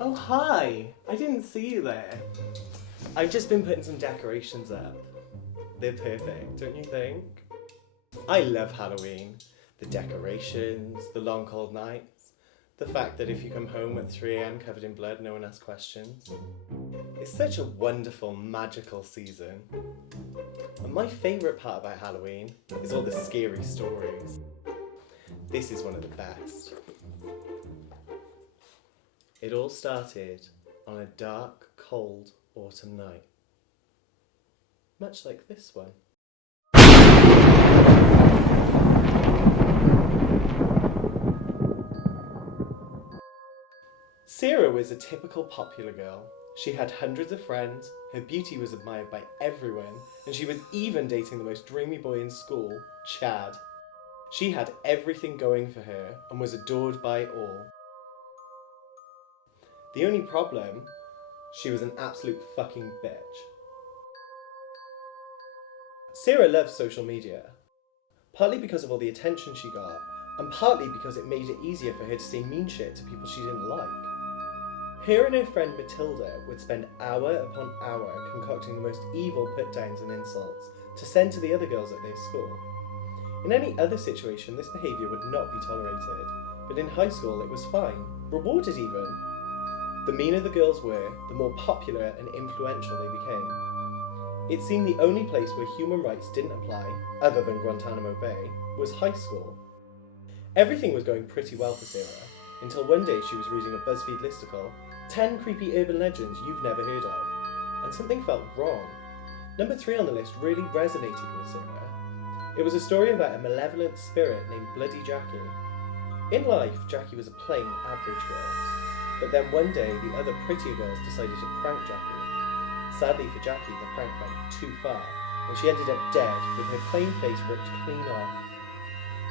Oh, hi! I didn't see you there. I've just been putting some decorations up. They're perfect, don't you think? I love Halloween. The decorations, the long cold nights, the fact that if you come home at 3 a.m. covered in blood, no one asks questions. It's such a wonderful, magical season. And my favourite part about Halloween is all the scary stories. This is one of the best. It all started on a dark, cold autumn night. Much like this one. Sarah was a typical popular girl. She had hundreds of friends, her beauty was admired by everyone, and she was even dating the most dreamy boy in school, Chad. She had everything going for her and was adored by all. The only problem, she was an absolute fucking bitch. Sarah loved social media, partly because of all the attention she got, and partly because it made it easier for her to say mean shit to people she didn't like. Her and her friend Matilda would spend hour upon hour concocting the most evil put-downs and insults to send to the other girls at their school. In any other situation, this behaviour would not be tolerated, but in high school it was fine, rewarded even. The meaner the girls were, the more popular and influential they became. It seemed the only place where human rights didn't apply, other than Guantanamo Bay, was high school. Everything was going pretty well for Sarah, until one day she was reading a BuzzFeed listicle, 10 creepy urban legends you've never heard of, and something felt wrong. Number 3 on the list really resonated with Sarah. It was a story about a malevolent spirit named Bloody Jackie. In life, Jackie was a plain, average girl. But then one day, the other prettier girls decided to prank Jackie. Sadly for Jackie, the prank went too far, and she ended up dead, with her plain face ripped clean off.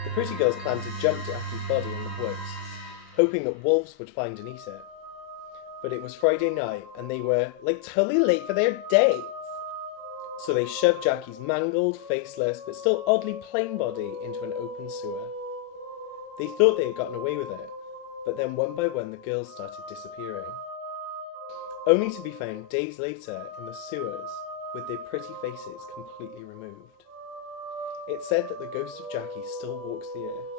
The pretty girls planned to jump Jackie's body in the woods, hoping that wolves would find and eat it. But it was Friday night, and they were, totally late for their dates. So they shoved Jackie's mangled, faceless, but still oddly plain body into an open sewer. They thought they had gotten away with it, but then one by one the girls started disappearing. Only to be found days later in the sewers with their pretty faces completely removed. It's said that the ghost of Jackie still walks the earth,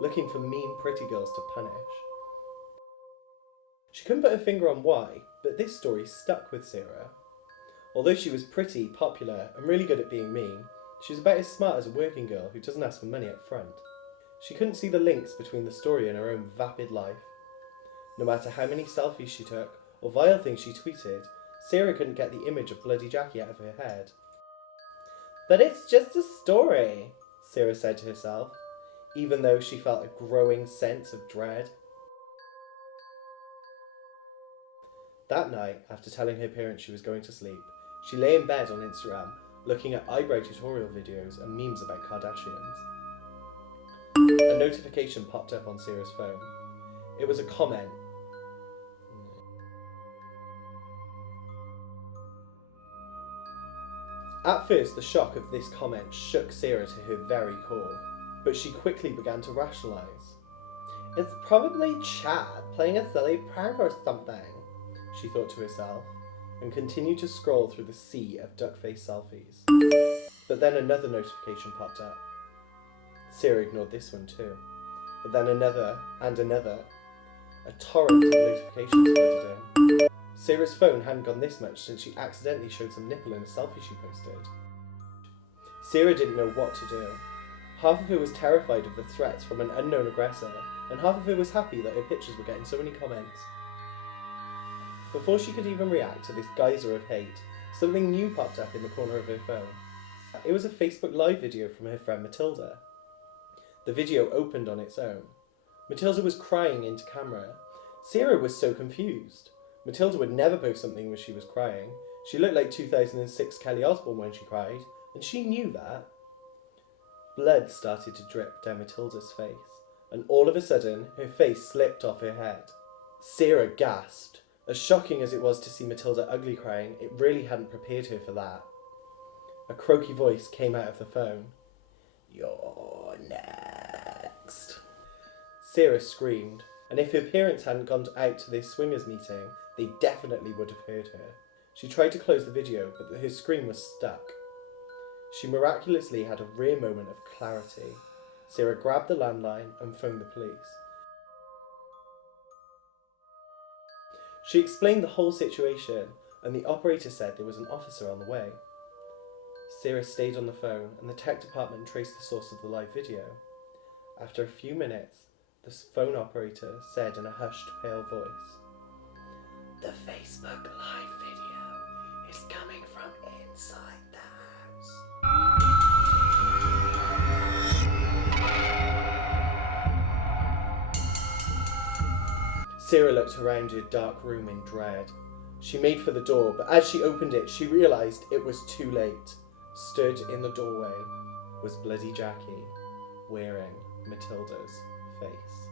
looking for mean pretty girls to punish. She couldn't put her finger on why, but this story stuck with Sarah. Although she was pretty, popular, and really good at being mean, she was about as smart as a working girl who doesn't ask for money up front. She couldn't see the links between the story and her own vapid life. No matter how many selfies she took, or vile things she tweeted, Sarah couldn't get the image of Bloody Jackie out of her head. But it's just a story, Sarah said to herself, even though she felt a growing sense of dread. That night, after telling her parents she was going to sleep, she lay in bed on Instagram, looking at eyebrow tutorial videos and memes about Kardashians. A notification popped up on Sarah's phone. It was a comment. At first, the shock of this comment shook Sarah to her very core, but she quickly began to rationalise. It's probably Chad playing a silly prank or something, she thought to herself, and continued to scroll through the sea of duck-faced selfies. But then another notification popped up. Sarah ignored this one too, but then another and another. A torrent of notifications flooded in. Sarah's phone hadn't gone this much since she accidentally showed some nipple in a selfie she posted. Sarah didn't know what to do. Half of her was terrified of the threats from an unknown aggressor, and half of her was happy that her pictures were getting so many comments. Before she could even react to this geyser of hate, something new popped up in the corner of her phone. It was a Facebook Live video from her friend Matilda. The video opened on its own. Matilda was crying into camera. Sarah was so confused. Matilda would never post something when she was crying. She looked like 2006 Kelly Osbourne when she cried, and she knew that. Blood started to drip down Matilda's face, and all of a sudden, her face slipped off her head. Sarah gasped. As shocking as it was to see Matilda ugly crying, it really hadn't prepared her for that. A croaky voice came out of the phone. "You're next." Sarah screamed. and if her parents hadn't gone out to this swingers meeting, they definitely would have heard her. She tried to close the video, but her screen was stuck. She miraculously had a rare moment of clarity. Sarah grabbed the landline and phoned the police. She explained the whole situation, and the operator said there was an officer on the way. Sarah stayed on the phone, and the tech department traced the source of the live video. After a few minutes, the phone operator said in a hushed, pale voice, "The Facebook live video is coming from inside the house." Sarah looked around her dark room in dread. She made for the door, but as she opened it, she realised it was too late. Stood in the doorway was Bloody Jackie, wearing Matilda's face.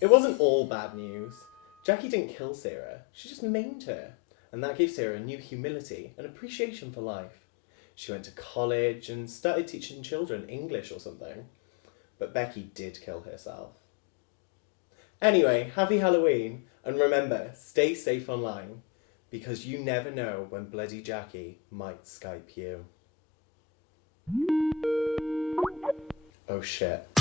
It wasn't all bad news. Jackie didn't kill Sarah, she just maimed her, and that gave Sarah a new humility and appreciation for life. She went to college and started teaching children English or something. But Becky did kill herself. Anyway, happy Halloween, and remember, stay safe online, because you never know when Bloody Jackie might Skype you. Oh shit.